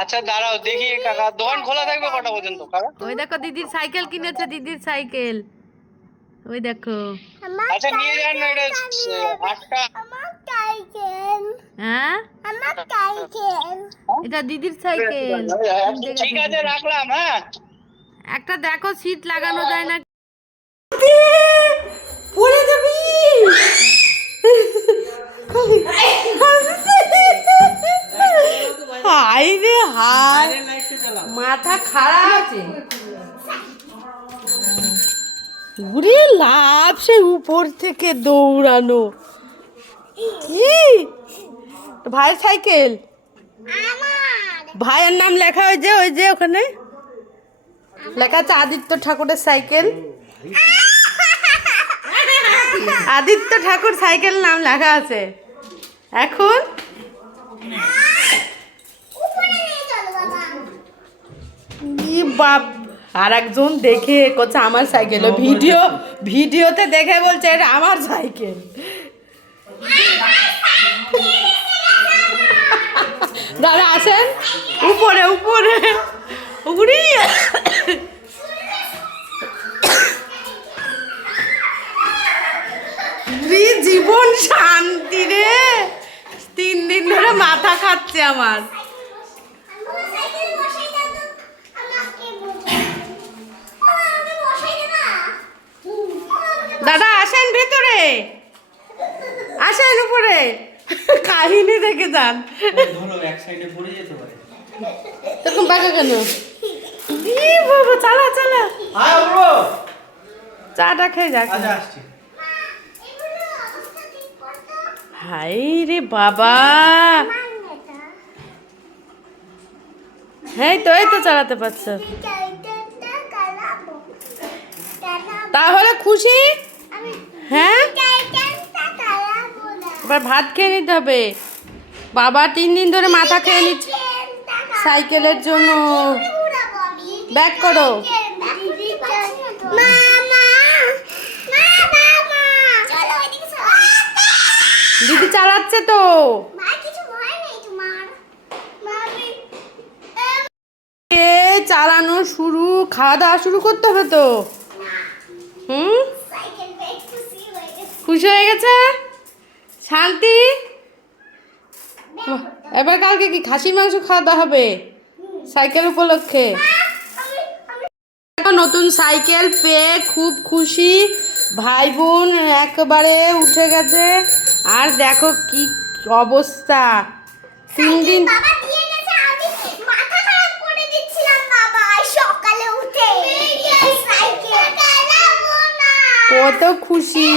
আচ্ছা দাঁড়াও দেখি কাকা দোকান খোলা থাকবে কটা পর্যন্ত কাকা? ওই দেখো দিদির সাইকেল কিনেছে দিদির সাইকেল। ওই দেখো। আচ্ছা নিয়ে যান না এটা আটটা। হ্যাঁ? এটা দিদির সাইকেল। ঠিক আছে রাখলাম হ্যাঁ? একটা দেখো সিট লাগানো যায় না। হাই রে হাই মাথা খারাপ আছে। উড়ে লাভ সে উপর থেকে দৌড়ানো। কি? ভাইয়ের সাইকেল? ভাইয়ের নাম লেখা ওই যে ওই যে ওখানে। লেখা আছে আদিত্য ঠাকুরের সাইকেল। আদিত্য ঠাকুর সাইকেল নাম লেখা আছে। এখন? বাপ। আর একজন দেখে করছে আমার সাইকেল ভিডিও, ভিডিওতে দেখে বলছে এটা আমার সাইকেল দাদা, আসেন। উপরে উপরে। কি জীবন শান্তি রে। তিন দিন ধরে মাথা খাচ্ছে আমার সাইকেল বসাই দাও তো আমাকে বলছে আমাকে বসাই দে না দাদা আসেন ভেতরে। আসেন উপরে। কাহিনী দেখে যান। ধরো এক সাইডে পড়ে যেতে পারে। এরকম বাঁকা কেন? বাবা চালা চালা। হ্যাঁ চাটা খেয়ে যাক। আচ্ছা হাই রে বাবা। হ্যাঁ তো এই তো চালাতে পারছ। তাহলে খুশি? হ্যাঁ? এবার ভাত খেয়ে নিতে হবে। বাবা তিন দিন ধরে মাথা খেয়ে নিচ্ছে। সাইকেলের জন্য। ব্যাক করো। দিদি চালাচ্ছে তো। চালানো শুরু, খাওয়া দাওয়া শুরু করতে হবে তো। হুম? খুশি হয়ে গেছে? শান্তি? এবার কালকে কি খাসির মাংস খাওয়া দাওয়া হবে? সাইকেল উপলক্ষে। নতুন সাইকেল পেয়ে খুব খুশি। ভাই বোন একেবারে উঠে গেছে। আর দেখো কি অবস্থা। তিন দিন বাবা দিয়ে গেছে আমি মাথা খারাপ করে দিচ্ছিলাম বাবা সকালে উঠে সাইকেল চালাবো না কত খুশি।